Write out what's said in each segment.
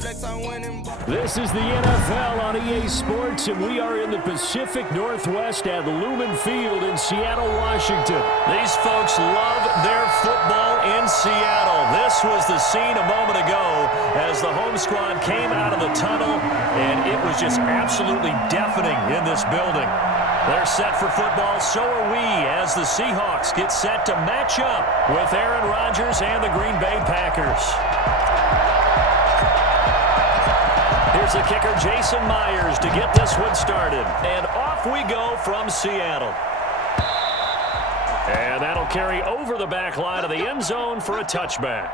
This is the NFL on EA Sports, and we are in the Pacific Northwest at Lumen Field in Seattle, Washington. These folks love their football in Seattle. This was the scene a moment ago as the home squad came out of the tunnel, and it was just absolutely deafening in this building. They're set for football, so are we, as the Seahawks get set to match up with Aaron Rodgers and the Green Bay Packers. Here's the kicker, Jason Myers, to get this one started. And off we go from Seattle. And that'll carry over the back line of the end zone for a touchback.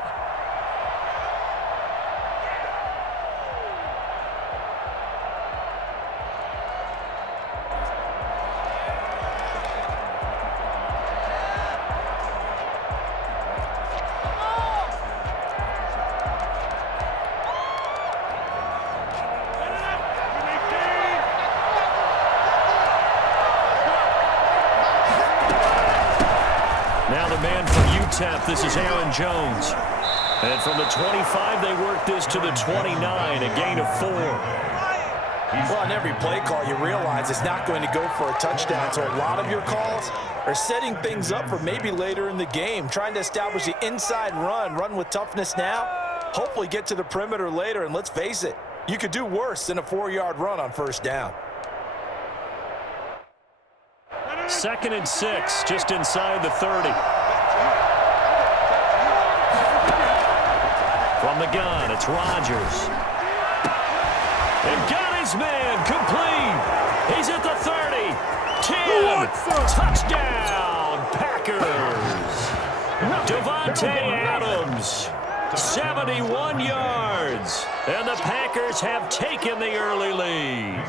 This is Aaron Jones. And from the 25, they work this to the 29, a gain of 4. Well, on every play call, you realize it's not going to go for a touchdown. So a lot of your calls are setting things up for maybe later in the game, trying to establish the inside run with toughness now, hopefully get to the perimeter later. And let's face it, you could do worse than a 4-yard run on first down. 2nd and 6, just inside the 30. From the gun, it's Rodgers. And got his man complete. He's at the 30. 10. Touchdown, Packers. Devontae Adams. 71 yards. And the Packers have taken the early lead.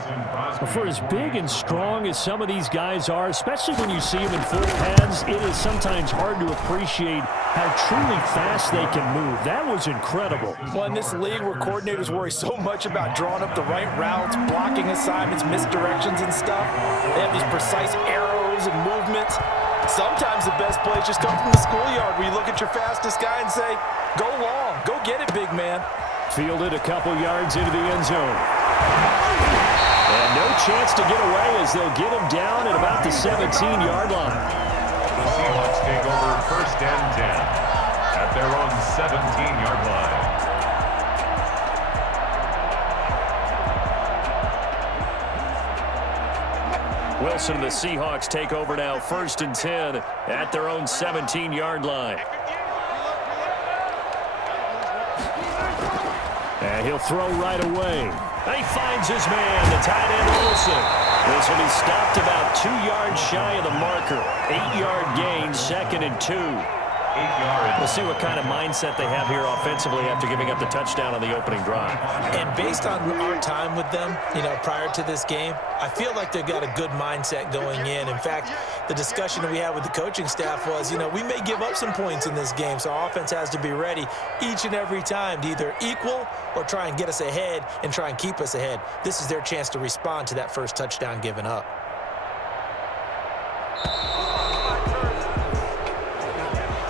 For as big and strong as some of these guys are, especially when you see them in full pads, it is sometimes hard to appreciate how truly fast they can move. That was incredible. Well, in this league where coordinators worry so much about drawing up the right routes, blocking assignments, misdirections and stuff, they have these precise arrows and movements. Sometimes the best plays just come from the schoolyard where you look at your fastest guy and say, go long, go get it, big man. Fielded a couple yards into the end zone. And no chance to get away as they'll get him down at about the 17-yard line. The Seahawks take over 1st and 10 at their own 17-yard line. Wilson and the Seahawks take over now 1st and 10 at their own 17-yard line. And he'll throw right away. He finds his man, the tight end Wilson. This will be stopped about 2 yards shy of the marker. 8-yard gain, 2nd and 2. 8 yards. We'll see what kind of mindset they have here offensively after giving up the touchdown on the opening drive. And based on our time with them, prior to this game, I feel like they've got a good mindset going in. In fact, the discussion that we had with the coaching staff was, we may give up some points in this game, so our offense has to be ready each and every time to either equal or try and get us ahead and try and keep us ahead. This is their chance to respond to that first touchdown given up.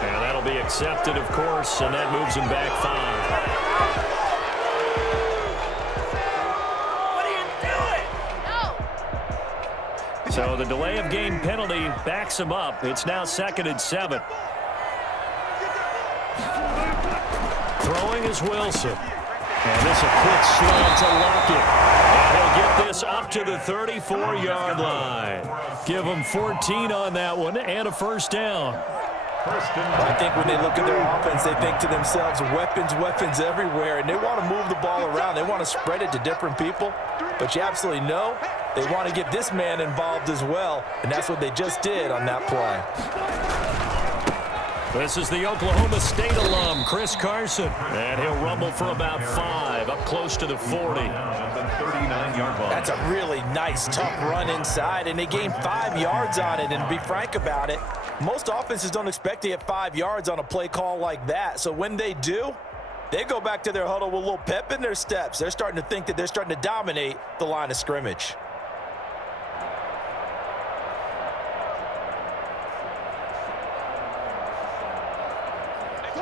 And that'll be accepted, of course, and that moves him back 5. So the delay of game penalty backs him up. It's now 2nd and 7. Throwing is Wilson. And this a quick slant to Lockett. And he'll get this up to the 34-yard line. Give him 14 on that one and a first down. I think when they look at their offense, they think to themselves, weapons everywhere, and they want to move the ball around. They want to spread it to different people. But you absolutely know they want to get this man involved as well, and that's what they just did on that play. This is the Oklahoma State alum, Chris Carson. And he'll rumble for about 5, up close to the 40. That's a really nice, tough run inside, and they gained 5 yards on it. And to be frank about it, most offenses don't expect to get 5 yards on a play call like that. So when they do, they go back to their huddle with a little pep in their steps. They're starting to think that they're starting to dominate the line of scrimmage.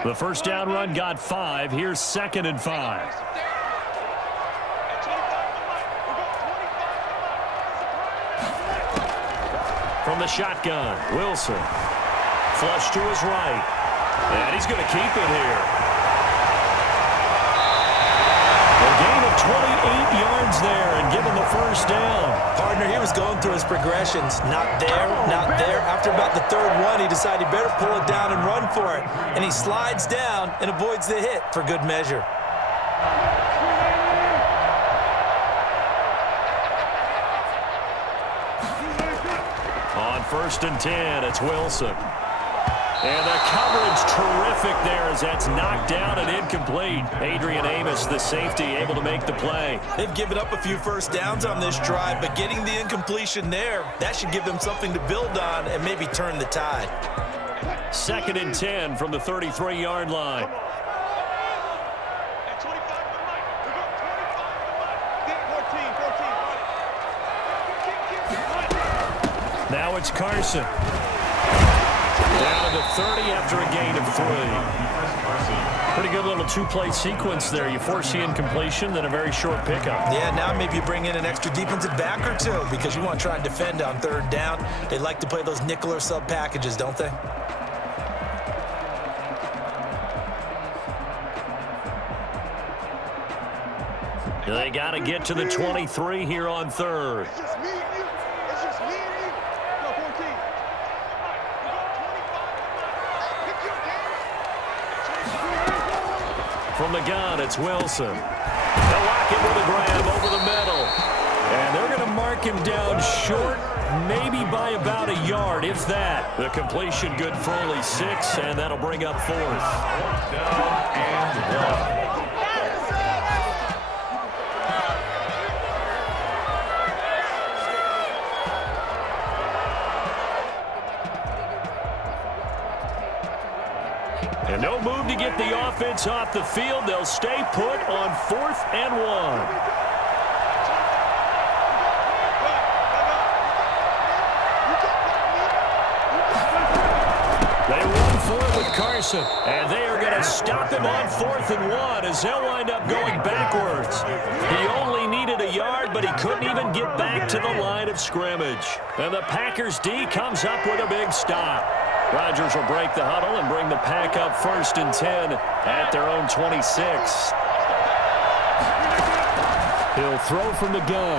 The first down run got 5. Here's 2nd and 5. From the shotgun, Wilson. Flush to his right. And he's going to keep it here. A gain of 28 yards there and give him the first down. Partner, he was going through his progressions. Not there, not there. After about the third one, he decided he better pull it down and run for it. And he slides down and avoids the hit for good measure. On 1st and 10, it's Wilson. And the coverage terrific there as that's knocked down and incomplete. Adrian Amos, the safety, able to make the play. They've given up a few first downs on this drive, but getting the incompletion there, that should give them something to build on and maybe turn the tide. 2nd and 10 from the 33-yard line. Now it's Carson. Down to 30 after a gain of 3. Pretty good little two-play sequence there. You force the incompletion, then a very short pickup. Yeah, now maybe you bring in an extra defensive back or two because you want to try and defend on 3rd down. They like to play those nickel or sub packages, don't they? They got to get to the 23 here on 3rd. From the gun, it's Wilson. They'll lock it with a grab over the middle. And they're going to mark him down short, maybe by about a yard, if that. The completion good for only 6, and that'll bring up 4th. 4th down and 1. And no move to get the offense off the field. They'll stay put on 4th and 1. They run for it with Carson. And they are going to stop him on 4th and 1 as they'll wind up going backwards. He only needed a yard, but he couldn't even get back to the line of scrimmage. And the Packers D comes up with a big stop. Rodgers will break the huddle and bring the pack up 1st and 10 at their own 26. He'll throw from the gun.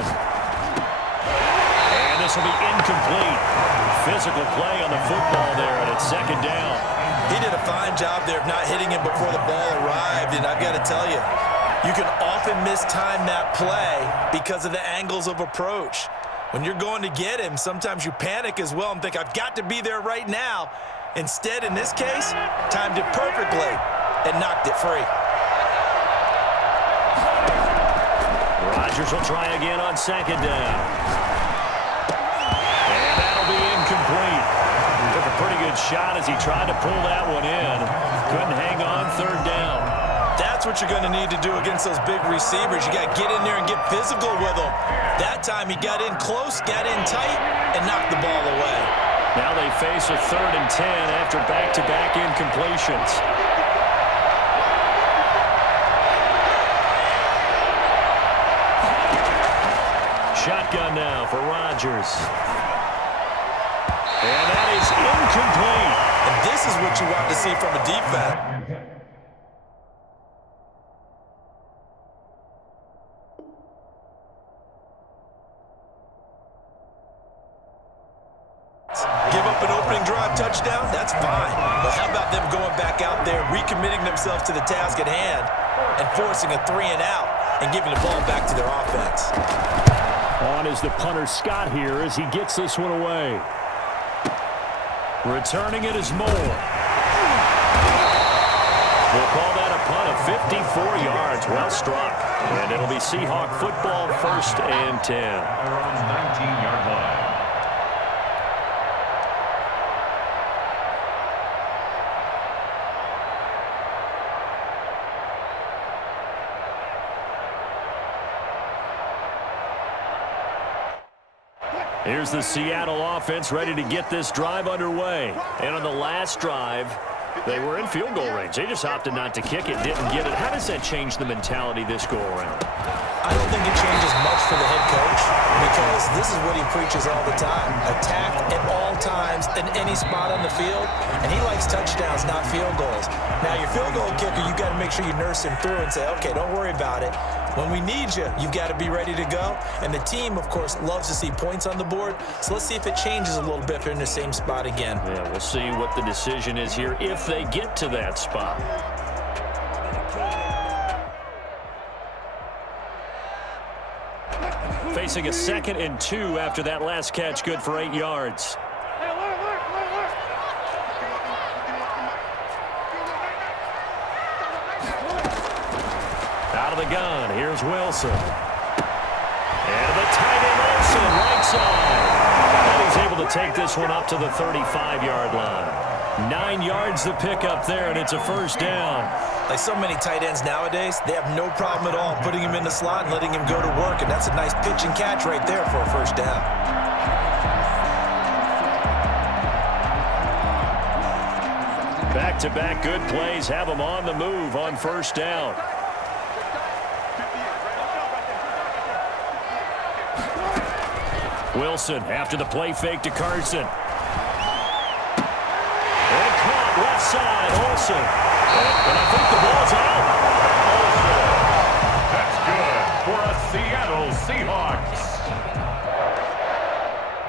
And this will be incomplete. Physical play on the football there, and it's 2nd down. He did a fine job there of not hitting him before the ball arrived, and I've got to tell you, you can often mistime that play because of the angles of approach. When you're going to get him, sometimes you panic as well and think, I've got to be there right now. Instead, in this case, timed it perfectly and knocked it free. Rodgers will try again on 2nd down. And that'll be incomplete. Took a pretty good shot as he tried to pull that one in. Couldn't hang on 3rd down. That's what you're going to need to do against those big receivers. You got to get in there and get physical with them. That time he got in close, got in tight, and knocked the ball away. Now they face a 3rd and 10 after back-to-back incompletions. Shotgun now for Rodgers. And that is incomplete. And this is what you want to see from a defense. Give up an opening drive touchdown, that's fine. But how about them going back out there, recommitting themselves to the task at hand, and forcing a 3 and out and giving the ball back to their offense. On is the punter Scott here as he gets this one away. Returning it is Moore. We'll call that a punt of 54 yards. Well struck. And it'll be Seahawk football 1st and 10. Around 19-yard line. Here's the Seattle offense ready to get this drive underway. And on the last drive, They were in field goal range. They just opted not to kick it, didn't get it. How does that change the mentality this go-around? I don't think it changes much for the head coach because this is what he preaches all the time. Attack at all times in any spot on the field, and he likes touchdowns, not field goals. Now, your field goal kicker, you got to make sure you nurse him through and say, okay, don't worry about it. When we need you, you've got to be ready to go. And the team, of course, loves to see points on the board. So let's see if it changes a little bit if they're in the same spot again. Yeah, we'll see what the decision is here if they get to that spot. Facing a 2nd and 2 after that last catch, good for 8 yards. Out of the gun, here's Wilson. And the tight end Wilson, right side. And he's able to take this one up to the 35-yard line. 9 yards the pickup there, and it's a first down. Like so many tight ends nowadays, they have no problem at all putting him in the slot and letting him go to work, and that's a nice pitch and catch right there for a first down. Back-to-back good plays have them on the move on first down. Wilson after the play fake to Carson. And caught left side, Olsen. And I think the ball's out. That's good for a Seattle Seahawks.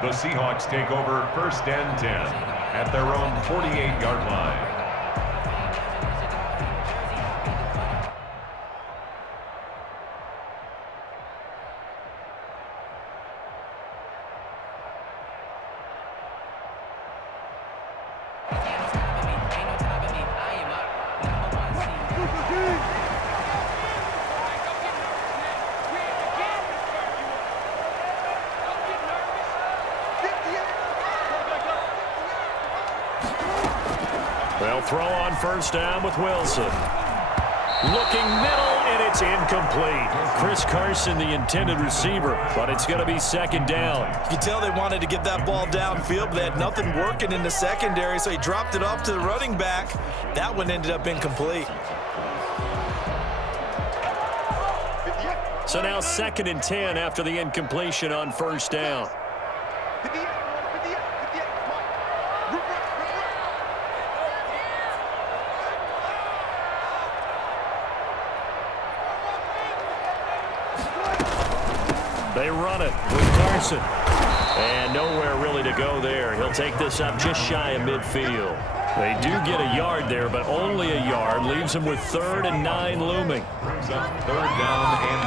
The Seahawks take over 1st and 10 at their own 48-yard line. They'll throw on first down with Wilson. Looking middle, and it's incomplete. Chris Carson, the intended receiver, but it's going to be 2nd down. You can tell they wanted to get that ball downfield, but they had nothing working in the secondary, so he dropped it off to the running back. That one ended up incomplete. So now 2nd and 10 after the incompletion on first down. They run it with Carson. And nowhere really to go there. He'll take this up just shy of midfield. They do get a yard there, but only a yard. Leaves them with 3rd and 9 looming. Brings up 3rd down and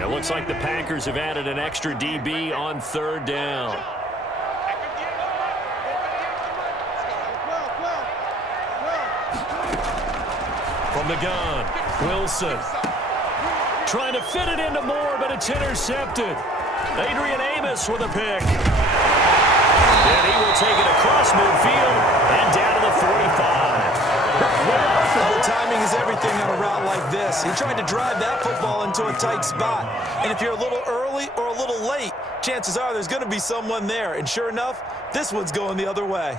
9. It looks like the Packers have added an extra DB on 3rd down. From the gun, Wilson. Trying to fit it into Moore, but it's intercepted. Adrian Amos with a pick. And he will take it across midfield and down to the 45. Well, timing is everything on a route like this. He tried to drive that football into a tight spot. And if you're a little early or a little late, chances are there's going to be someone there. And sure enough, this one's going the other way.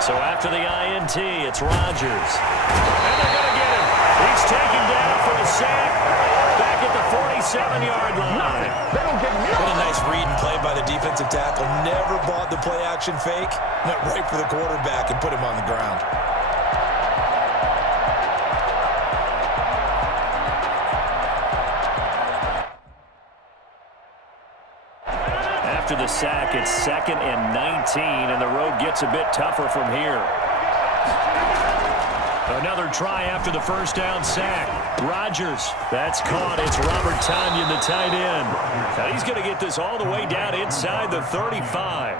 So after the INT, it's Rodgers. And they're going to get him. He's taken down for a sack back at the 47-yard line. What a nice read and play by the defensive tackle. Never bought the play-action fake. Went right for the quarterback and put him on the ground. After the sack, it's 2nd and 19, and the road gets a bit tougher from here. Another try after the first down sack. Rodgers, that's caught. It's Robert Tonyan, the tight end. Now he's going to get this all the way down inside the 35.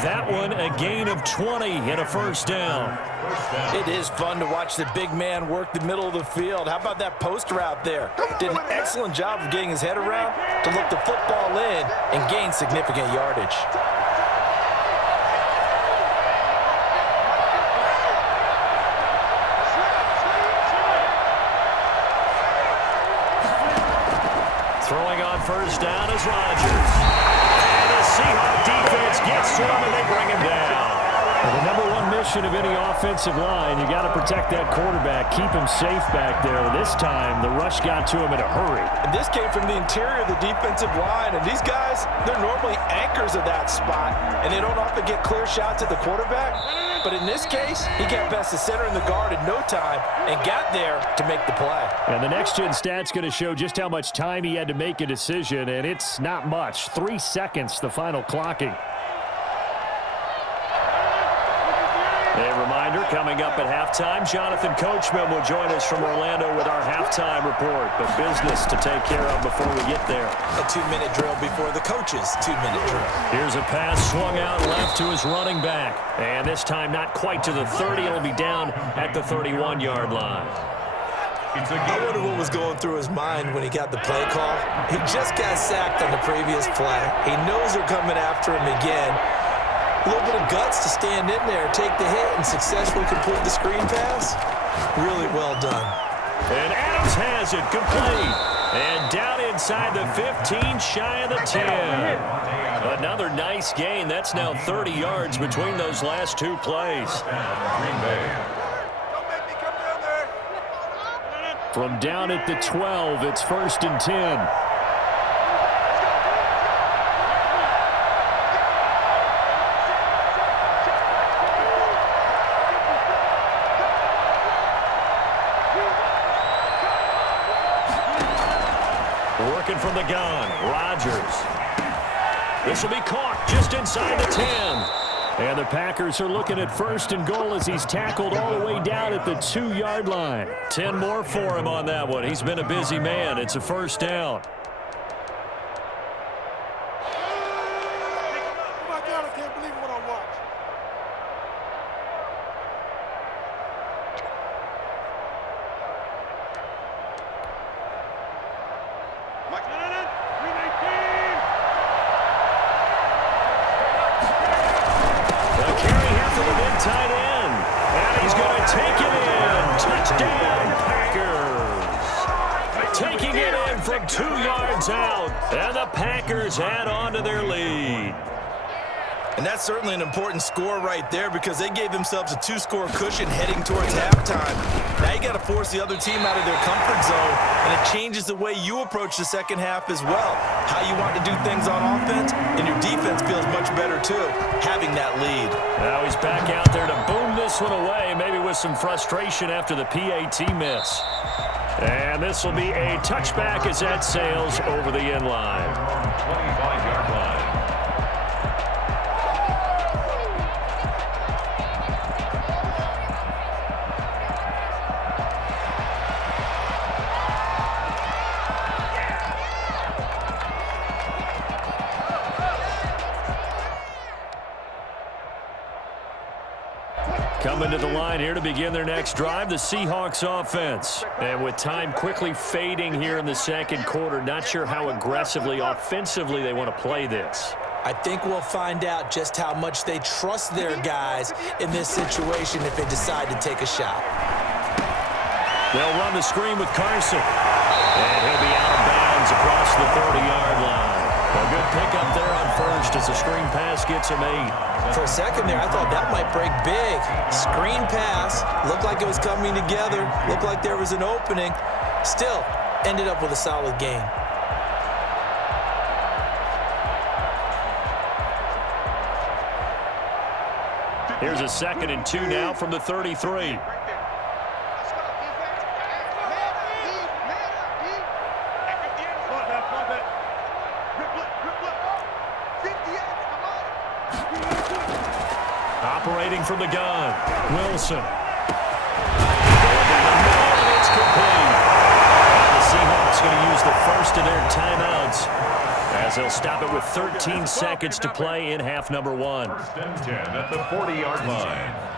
That one a gain of 20 and a first down. It is fun to watch the big man work the middle of the field. How about that post route there? Did an excellent job of getting his head around to look the football in and gain significant yardage. Throwing on first down is Rodgers. And the Seahawks defense gets to him and they bring him down. Well, the number one mission of any offensive line, you got to protect that quarterback, keep him safe back there. This time, the rush got to him in a hurry. And this came from the interior of the defensive line, and these guys, they're normally anchors of that spot, and they don't often get clear shots at the quarterback. But in this case, he got past the center and the guard in no time and got there to make the play. And the next-gen stat's going to show just how much time he had to make a decision, and it's not much. 3 seconds, the final clocking. A reminder, coming up at halftime, Jonathan Coachman will join us from Orlando with our halftime report. But business to take care of before we get there. A 2-minute drill before the coach's 2-minute drill. Here's a pass swung out left to his running back. And this time not quite to the 30. It'll be down at the 31-yard line. I wonder what was going through his mind when he got the play call. He just got sacked on the previous play. He knows they're coming after him again. A little bit of guts to stand in there, take the hit, and successfully complete the screen pass. Really well done. And Adams has it complete. And down inside the 15, shy of the 10. Another nice gain. That's now 30 yards between those last two plays. From down at the 12, it's 1st and 10. Working from the gun, Rodgers. This will be caught just inside the 10. And the Packers are looking at 1st and goal as he's tackled all the way down at the 2-yard line. 10 more for him on that one. He's been a busy man. It's a first down. Oh my God, I can't believe what I watched. Tight end. And he's going to take it in. Touchdown, Packers. Taking it in from 2 yards out. And the Packers add on to their lead. And that's certainly an important score right there because they gave themselves a 2-score cushion heading towards halftime. Now you got to force the other team out of their comfort zone, and it changes the way you approach the second half as well. How you want to do things on offense, and your defense feels much better too, having that lead. Now he's back out there to boom this one away, maybe with some frustration after the PAT miss. And this will be a touchback as that sails over the end line. 25-yard line. Coming to the line here to begin their next drive, the Seahawks offense. And with time quickly fading here in the second quarter, not sure how aggressively, offensively they want to play this. I think we'll find out just how much they trust their guys in this situation if they decide to take a shot. They'll run the screen with Carson. And he'll be out of bounds across the 30-yard line. A good pickup there on first as the screen pass gets him 8. For a second there, I thought that might break big. Screen pass. Looked like it was coming together. Looked like there was an opening. Still, ended up with a solid gain. Here's a 2nd and 2 now from the 33. Operating from the gun, Wilson. And it's complete. The Seahawks going to use the first of their timeouts as as they'll stop it with 13 seconds to play in half number 1. First and 10 at the 40-yard line.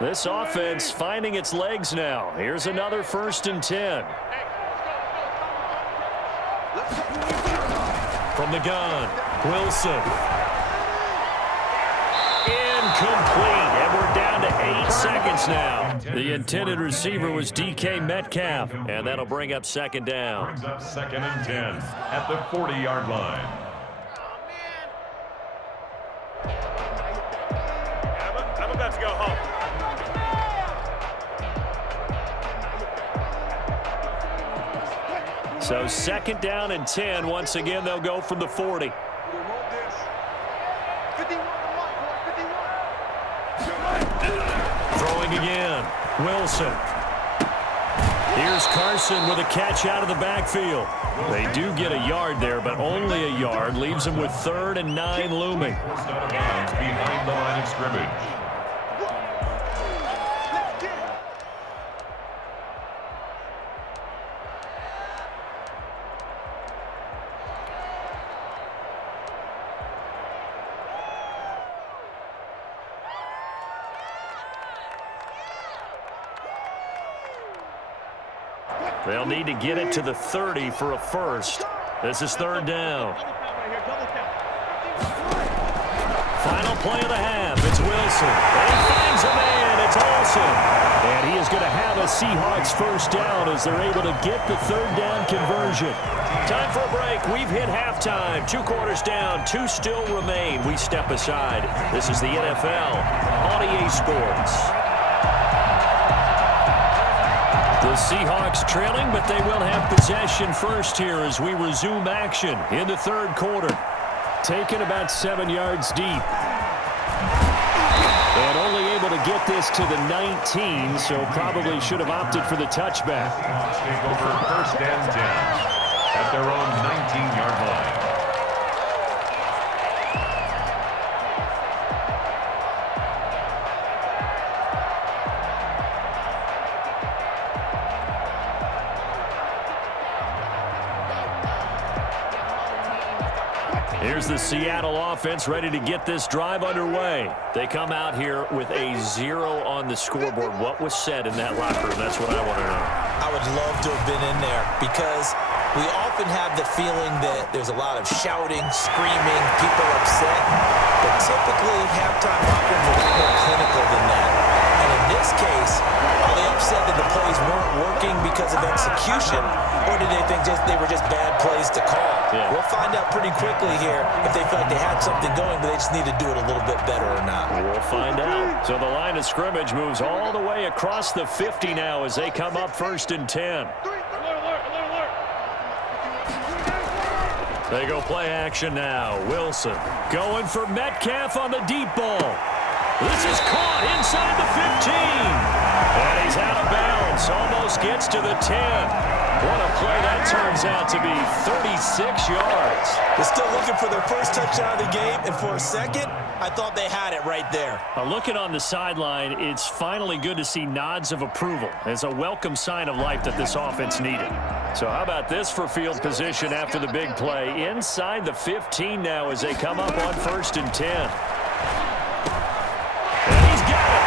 This offense finding its legs now. Here's another 1st and 10. From the gun, Wilson. Incomplete, and we're down to 8 seconds now. The intended receiver was DK Metcalf, and that'll bring up 2nd down. Brings up 2nd and 10 at the 40-yard line. I'm about to go home. So 2nd down and 10. Once again, they'll go from the 40. Throwing again. Wilson. Here's Carson with a catch out of the backfield. They do get a yard there, but only a yard. Leaves them with 3rd and 9 looming. Forced out of bounds behind the line of scrimmage. They'll need to get it to the 30 for a first. This is 3rd down. Final play of the half. It's Wilson. And he finds a man. It's Olsen. And he is going to have a Seahawks first down as they're able to get the 3rd down conversion. Time for a break. We've hit halftime. 2 quarters down. 2 still remain. We step aside. This is the NFL on EA Sports. The Seahawks trailing, but they will have possession first here as we resume action in the 3rd quarter. Taken about 7 yards deep. And only able to get this to the 19, so probably should have opted for the touchback. Take over 1st and 10 at their own 19-yard line. Here's the Seattle offense ready to get this drive underway. They come out here with a 0 on the scoreboard. What was said in that locker room? That's what I want to know. I would love to have been in there because we often have the feeling that there's a lot of shouting, screaming, people upset. But typically, halftime locker rooms are a lot more clinical than that. And in this case, are they upset that the plays weren't working because of execution, or did they think they were just bad plays to call? Yeah. We'll find out pretty quickly here if they felt like they had something going, but they just need to do it a little bit better or not. We'll find out. So the line of scrimmage moves all the way across the 50 now as they come up 1st and 10. They go play action now. Wilson going for Metcalf on the deep ball. This is caught inside the 15. And he's out of bounds. Almost gets to the 10. What a play that turns out to be. 36 yards. They're still looking for their first touchdown of the game, and for a second, I thought they had it right there. Looking on the sideline, it's finally good to see nods of approval. It's a welcome sign of life that this offense needed. So how about this for field position after the big play? Inside the 15 now as they come up on 1st and 10. And he's got it.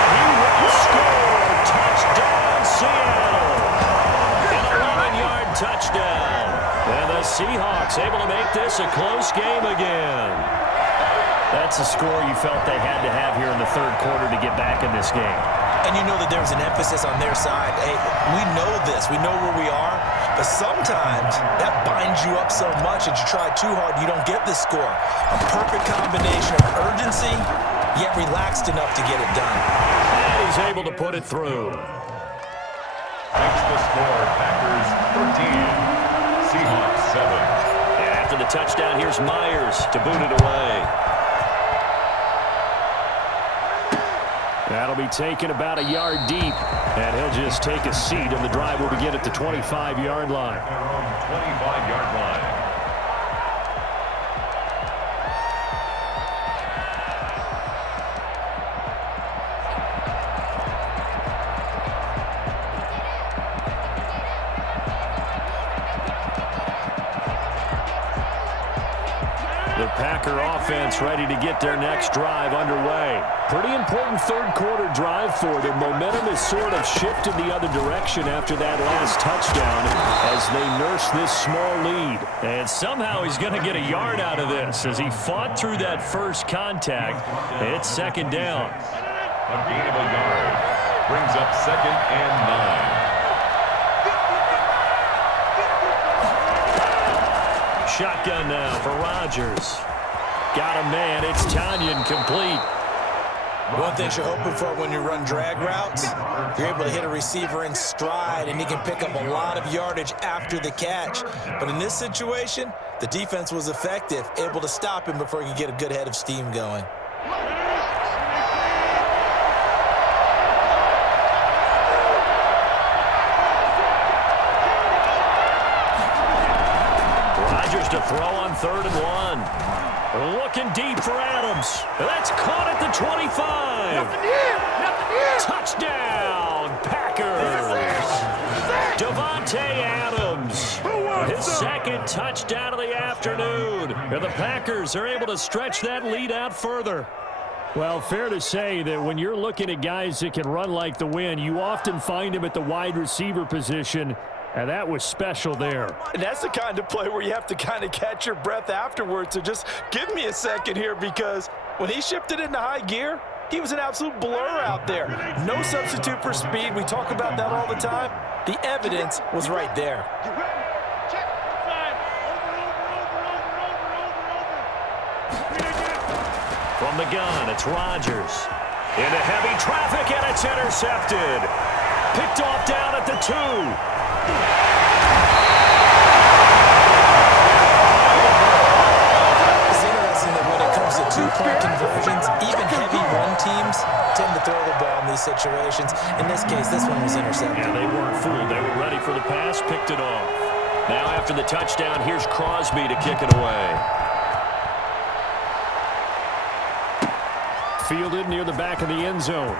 And he will score. Touchdown, Seattle. An 11-yard touchdown. And the Seahawks able to make this a close game again. That's a score you felt they had to have here in the 3rd quarter to get back in this game. And you know that there's an emphasis on their side. Hey, we know this. We know where we are. But sometimes that binds you up so much that you try too hard, you don't get the score. A perfect combination of urgency, yet relaxed enough to get it done. And he's able to put it through. Makes the score Packers 13. Seahawks 7. And after the touchdown, here's Myers to boot it away. That'll be taken about a yard deep, and he'll just take a seat, and the drive will begin at the 25-yard line. Their own 25-yard line. The Packer offense ready to get their next drive underway. Pretty important third-quarter drive for them. Momentum has sort of shifted the other direction after that last touchdown as they nurse this small lead. And somehow he's going to get a yard out of this as he fought through that first contact. It's second down. A gain of a yard brings up 2nd and 9. Shotgun now for Rodgers. Got a man. It's Tanyan complete. One thing you're hoping for when you run drag routes, you're able to hit a receiver in stride, and he can pick up a lot of yardage after the catch. But in this situation, the defense was effective, able to stop him before he could get a good head of steam going. To throw on 3rd and 1. Looking deep for Adams. That's caught at the 25. Touchdown, Packers. Davante Adams. His second touchdown of the afternoon. And the Packers are able to stretch that lead out further. Well, fair to say that when you're looking at guys that can run like the wind, you often find them at the wide receiver position. And that was special there. And that's the kind of play where you have to kind of catch your breath afterwards. So just give me a second here, because when he shifted into high gear, he was an absolute blur out there. No substitute for speed. We talk about that all the time. The evidence was right there. From the gun, it's Rodgers. Into heavy traffic, and it's intercepted. Picked off down at the 2. It's interesting that when it comes to two-point conversions, even heavy run teams tend to throw the ball in these situations. In this case, this one was intercepted. Yeah, they weren't fooled. They were ready for the pass, picked it off. Now after the touchdown, here's Crosby to kick it away. Fielded near the back of the end zone.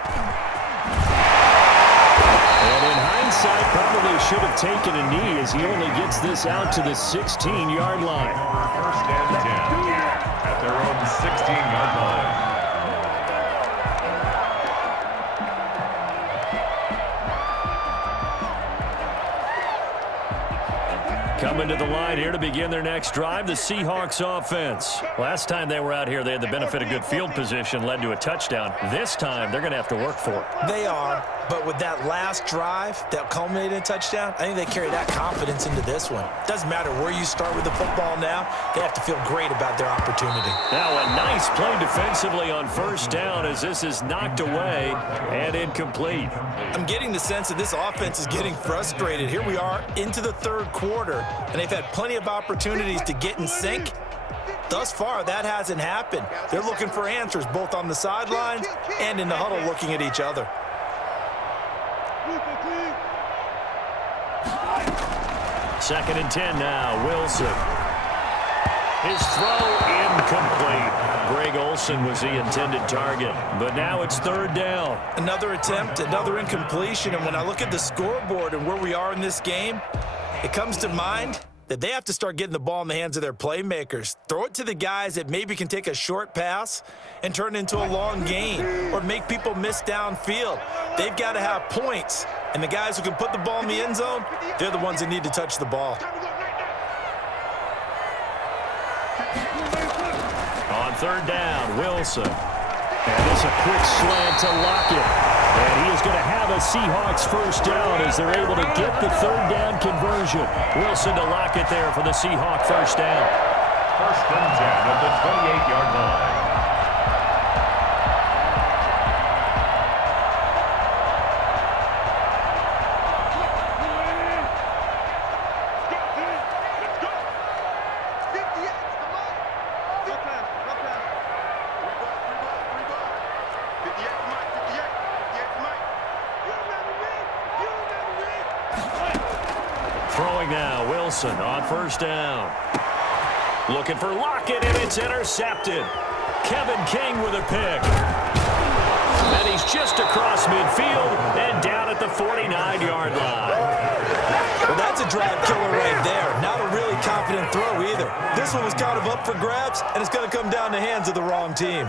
And in hindsight, probably should have taken a knee as he only gets this out to the 16-yard line. 1st and 10 at their own 16-yard line. Coming to the line here to begin their next drive, the Seahawks offense. Last time they were out here, they had the benefit of good field position, led to a touchdown. This time, they're going to have to work for it. They are, but with that last drive that culminated in a touchdown, I think they carry that confidence into this one. Doesn't matter where you start with the football now, they have to feel great about their opportunity. Now a nice play defensively on 1st down as this is knocked away and incomplete. I'm getting the sense that this offense is getting frustrated. Here we are into the 3rd quarter, and they've had plenty of opportunities to get in sync. Thus far, that hasn't happened. They're looking for answers both on the sidelines and in the huddle looking at each other. 2nd and 10 now, Wilson. His throw incomplete. Greg Olsen was the intended target, but now it's 3rd down. Another attempt, another incompletion, and when I look at the scoreboard and where we are in this game, it comes to mind that they have to start getting the ball in the hands of their playmakers. Throw it to the guys that maybe can take a short pass and turn it into a long gain or make people miss downfield. They've got to have points, and the guys who can put the ball in the end zone, they're the ones that need to touch the ball. On 3rd down, Wilson. And it's a quick slant to Lockett. And he is going to have a Seahawks 1st down as they're able to get the 3rd down conversion. Wilson to Lockett there for the Seahawk 1st down. 1st and 10 at the 28-yard line. throwing now. Wilson on first down. Looking for Lockett, and it's intercepted. Kevin King with a pick. And he's just across midfield and down at the 49-yard line. Well, that's a drive killer right there. Not a really confident throw either. This one was kind of up for grabs, and it's going to come down the hands of the wrong team.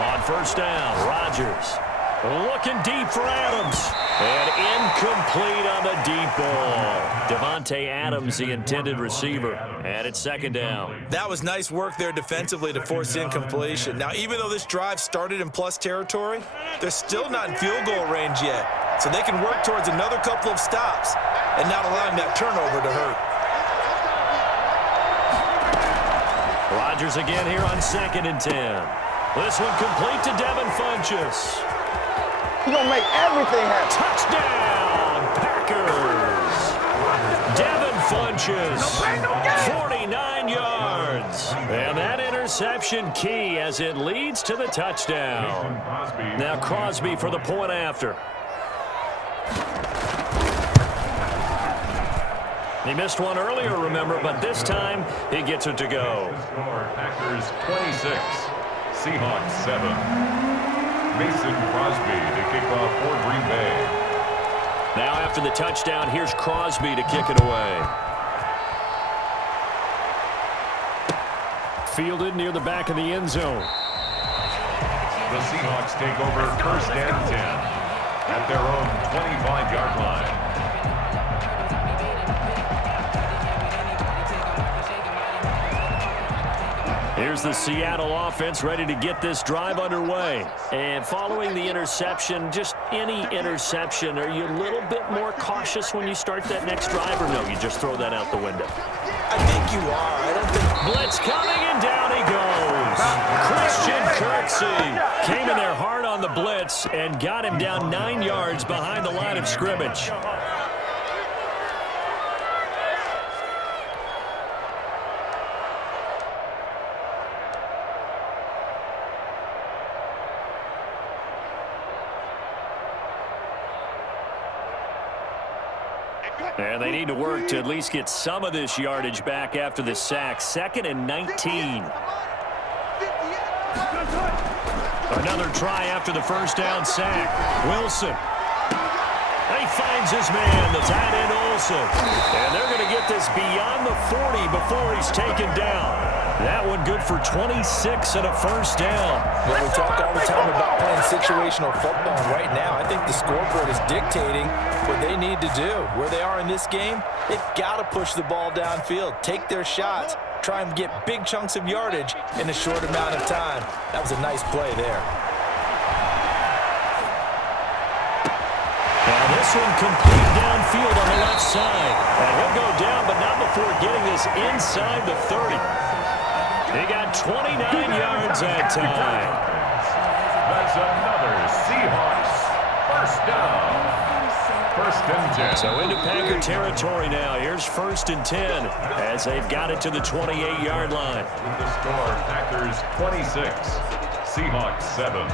On first down, Rodgers looking deep for Adams. And incomplete on the deep ball. Devontae Adams, the intended receiver. And it's second down. That was nice work there defensively to force incompletion. Now, even though this drive started in plus territory, they're still not in field goal range yet. So they can work towards another couple of stops and not allowing that turnover to hurt. Rodgers again here on 2nd and 10. This one complete to Devin Funchess. He's going to make everything happen. Touchdown, Packers. Devin Funchess, 49 yards. And that interception key as it leads to the touchdown. Now Crosby for the point after. He missed one earlier, remember, but this time he gets it to go. Packers 26, Seahawks 7. Mason Crosby to kick off for Green Bay. Now after the touchdown, here's Crosby to kick it away. Fielded near the back of the end zone. The Seahawks take over 1st and 10 at their own 25-yard line. Here's the Seattle offense ready to get this drive underway. And following the interception, just any interception, are you a little bit more cautious when you start that next drive, or no, you just throw that out the window? I think you are. I don't think... Blitz coming, and down he goes. Christian Kirksey came in there hard on the blitz and got him down 9 yards behind the line of scrimmage. And they need to work to at least get some of this yardage back after the sack. 2nd and 19. Another try after the first down sack. Wilson. And he finds his man, the tight end Olsen. And they're going to get this beyond the 40 before he's taken down. That one good for 26 and a first down. Well, we talk all the time about playing situational football. Right now, I think the scoreboard is dictating what they need to do. Where they are in this game, they've got to push the ball downfield, take their shots, try and get big chunks of yardage in a short amount of time. That was a nice play there. And this one complete downfield on the left side. And he'll go down, but not before getting this inside the 30. He got 29 yards that time. That's another Seahawks first down. 1st and 10. So into Packer territory now. Here's 1st and 10 as they've got it to the 28-yard line. The score, Packers 26, Seahawks 7.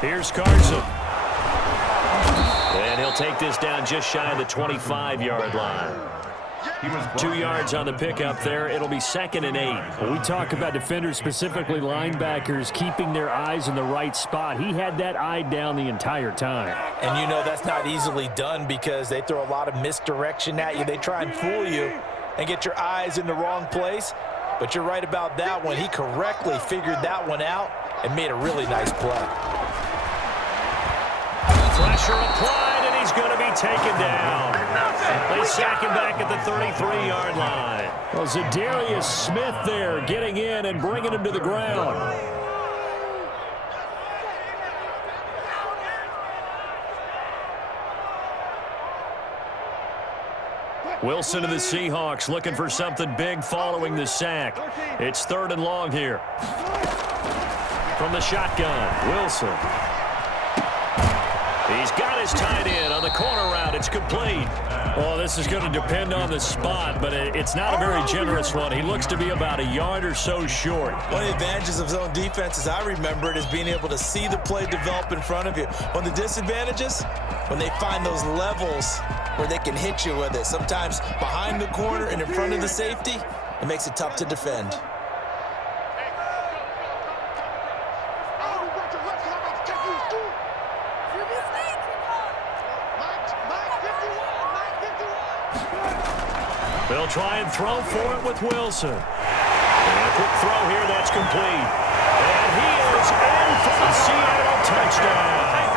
Here's Carson. And he'll take this down just shy of the 25-yard line. 2 yards on the pickup there. It'll be 2nd and 8. When we talk about defenders, specifically linebackers, keeping their eyes in the right spot. He had that eye down the entire time. And you know that's not easily done because they throw a lot of misdirection at you. They try and fool you and get your eyes in the wrong place. But you're right about that one. He correctly figured that one out and made a really nice play. Pressure applied, and he's going to be taken down. They sack him back at the 33-yard line. Well, Zadarius Smith there getting in and bringing him to the ground. Wilson to the Seahawks looking for something big following the sack. It's 3rd and long here. From the shotgun, Wilson. He's got his tight end on the corner route. It's complete. Well, this is going to depend on the spot, but it's not a very generous one. He looks to be about a yard or so short. One of the advantages of zone defense, as I remember it, is being able to see the play develop in front of you. One of the disadvantages, when they find those levels where they can hit you with it, sometimes behind the corner and in front of the safety, it makes it tough to defend. They'll try and throw for it with Wilson. And a quick throw here, that's complete. And he is in for the Seattle touchdown.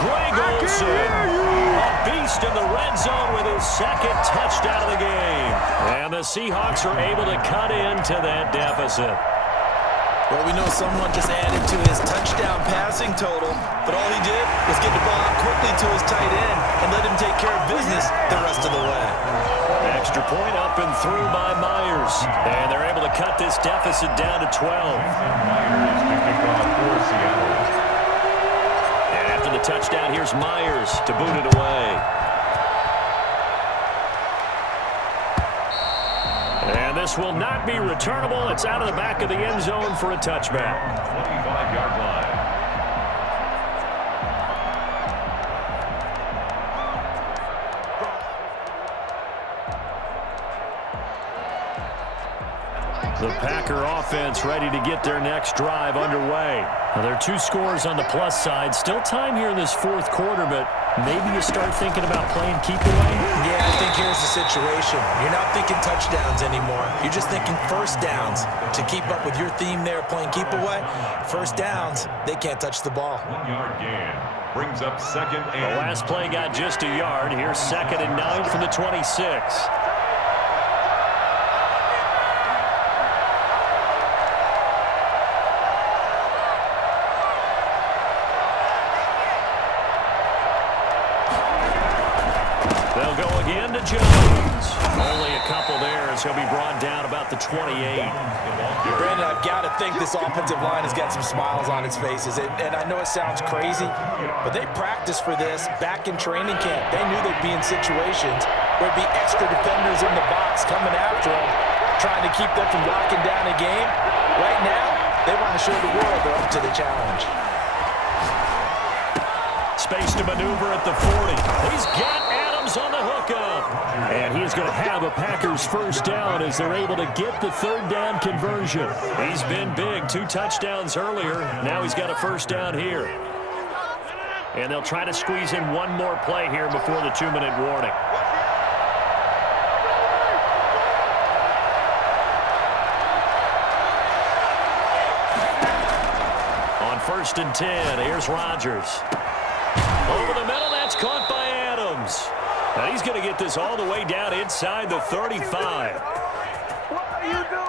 Greg Olsen, a beast in the red zone with his 2nd touchdown of the game. And the Seahawks are able to cut into that deficit. Well, we know someone just added to his touchdown passing total, but all he did was get the ball out quickly to his tight end and let him take care of business the rest of the way. Extra point up and through by Myers. And they're able to cut this deficit down to 12. Myers to kick off for Seattle. And after the touchdown, here's Myers to boot it away. And this will not be returnable. It's out of the back of the end zone for a touchback. 25-yard line. The Packer offense ready to get their next drive underway. Now, there are 2 scores on the plus side. Still time here in this 4th quarter, but maybe you start thinking about playing keep away? Yeah, I think here's the situation. You're not thinking touchdowns anymore. You're just thinking first downs. To keep up with your theme there, playing keep away, first downs, they can't touch the ball. 1-yard gain brings up 2nd and... The last play got just a yard. Here's 2nd and 9 from the 26. They'll go again to Jones. Only a couple there as he'll be brought down about the 28. Brandon, I've got to think this offensive line has got some smiles on its faces. And I know it sounds crazy, but they practiced for this back in training camp. They knew they'd be in situations where there'd be extra defenders in the box coming after them, trying to keep them from locking down a game. Right now, they want to show the world they're up to the challenge. Space to maneuver at the 40. He's got Adams on the hookup. And he's going to have a Packers first down as they're able to get the 3rd down conversion. He's been big. 2 touchdowns earlier. Now he's got a first down here. And they'll try to squeeze in one more play here before the 2-minute warning. On 1st and 10, here's Rodgers. Over the middle, that's caught by Adams. And he's going to get this all the way down inside the 35. What are you doing?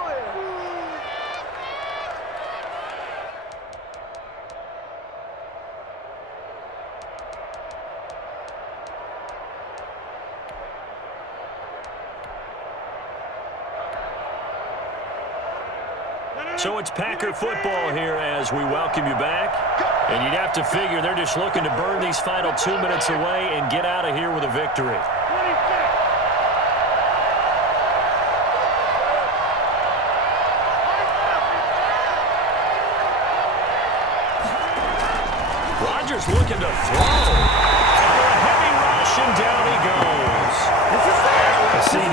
So it's Packer football here as we welcome you back. And you'd have to figure they're just looking to burn these final 2 minutes away and get out of here with a victory. Rodgers looking to throw. Under a heavy rush, and down he goes. CD,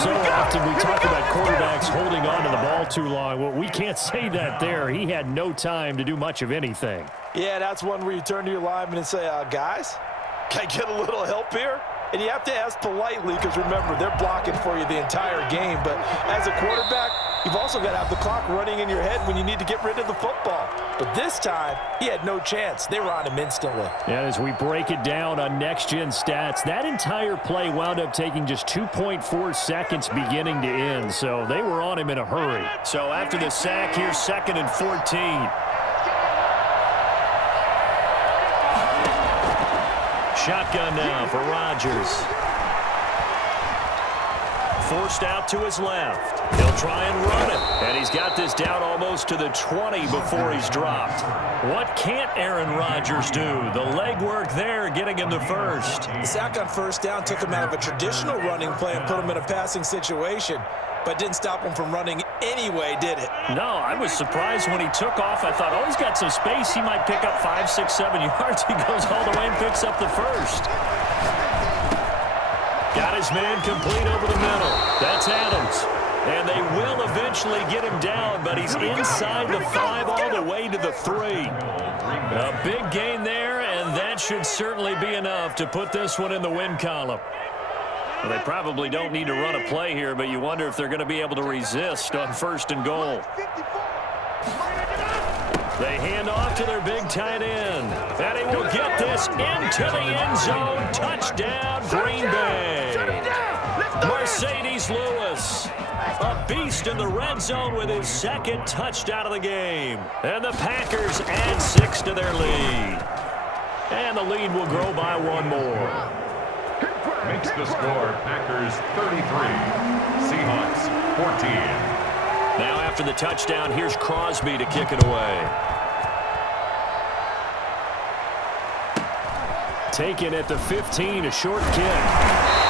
so often we talk about quarterbacks holding on to the ball too long. Well, we can't say that there. He had no time to do much of anything. Yeah, that's one where you turn to your lineman and say, guys, can I get a little help here? And you have to ask politely because, remember, they're blocking for you the entire game. But as a quarterback, you've also got to have the clock running in your head when you need to get rid of the football. But this time, he had no chance. They were on him instantly. And as we break it down on next-gen stats, that entire play wound up taking just 2.4 seconds beginning to end. So they were on him in a hurry. So after the sack, here's 2nd and 14. Shotgun now for Rodgers. forced out to his left. He'll try and run it. And he's got this down almost to the 20 before he's dropped. What can't Aaron Rodgers do? The legwork there getting him the first. The sack on first down took him out of a traditional running play and put him in a passing situation, but didn't stop him from running anyway, did it? No, I was surprised when he took off. I thought, oh, he's got some space. He might pick up 5, 6, 7 yards. He goes all the way and picks up the first. Got his man complete over the middle. That's Adams. And they will eventually get him down, but he's inside the 5 all the way to the 3. A big gain there, and that should certainly be enough to put this one in the win column. Well, they probably don't need to run a play here, but you wonder if they're going to be able to resist on 1st and goal. They hand off to their big tight end. And he will get this into the end zone. Touchdown, Green Bay. Mercedes Lewis, a beast in the red zone with his 2nd touchdown of the game. And the Packers add 6 to their lead. And the lead will grow by 1 more. Makes the score Packers 33, Seahawks 14. Now after the touchdown, here's Crosby to kick it away. Taken at the 15, a short kick.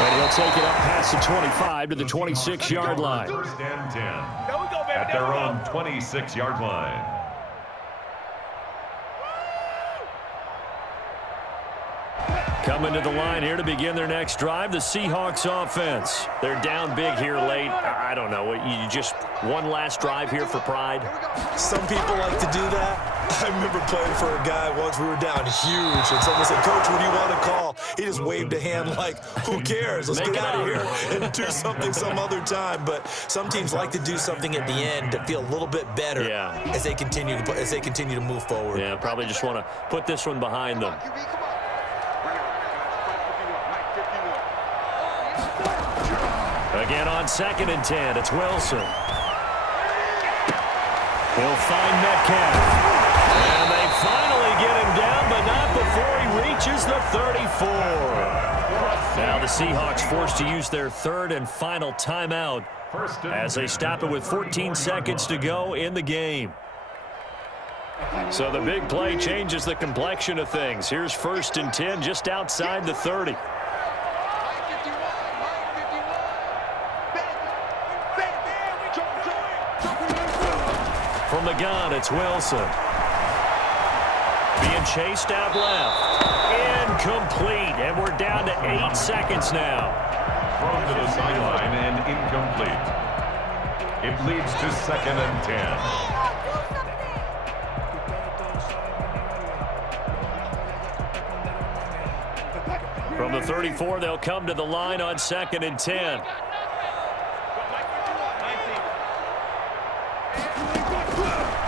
And he'll take it up past the 25 to the 26-yard line. 1st and 10 at their own 26-yard line. Coming to the line here to begin their next drive, the Seahawks offense. They're down big here late. I don't know. You just one last drive here for pride? Some people like to do that. I remember playing for a guy once. We were down huge, and someone said, "Coach, what do you want to call?" He just waved a hand like, who cares? Let's get out of here and do something some other time. But some teams like to do something at the end to feel a little bit better as they continue to move forward. Yeah, probably just want to put this one behind them. Again on 2nd and 10, it's Wilson. He'll find Metcalf. And they finally get him down, but not before he reaches the 34. Now the Seahawks forced to use their 3rd and final timeout as they stop it with 14 seconds to go in the game. So the big play changes the complexion of things. Here's 1st and 10 just outside the 30. From the gun, it's Wilson. Being chased out left. Incomplete, and we're down to 8 seconds now. Thrown to the sideline and incomplete. It leads to 2nd and 10. From the 34, they'll come to the line on 2nd and 10.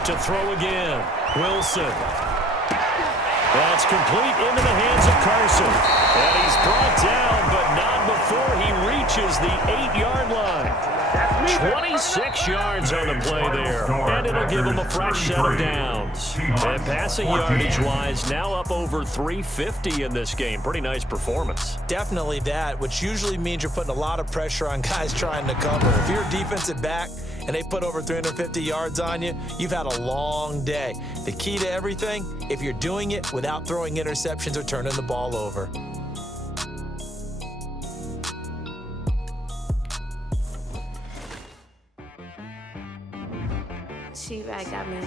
To throw again, Wilson. That's complete into the hands of Carson. And he's brought down, but not before he reaches the 8-yard line. 26 yards on the play there. And it'll give him a fresh set of downs. And passing yardage-wise, now up over 350 in this game. Pretty nice performance. Definitely that, which usually means you're putting a lot of pressure on guys trying to cover. If you're a defensive back and they put over 350 yards on you, you've had a long day. The key to everything, if you're doing it without throwing interceptions or turning the ball over. She right got me.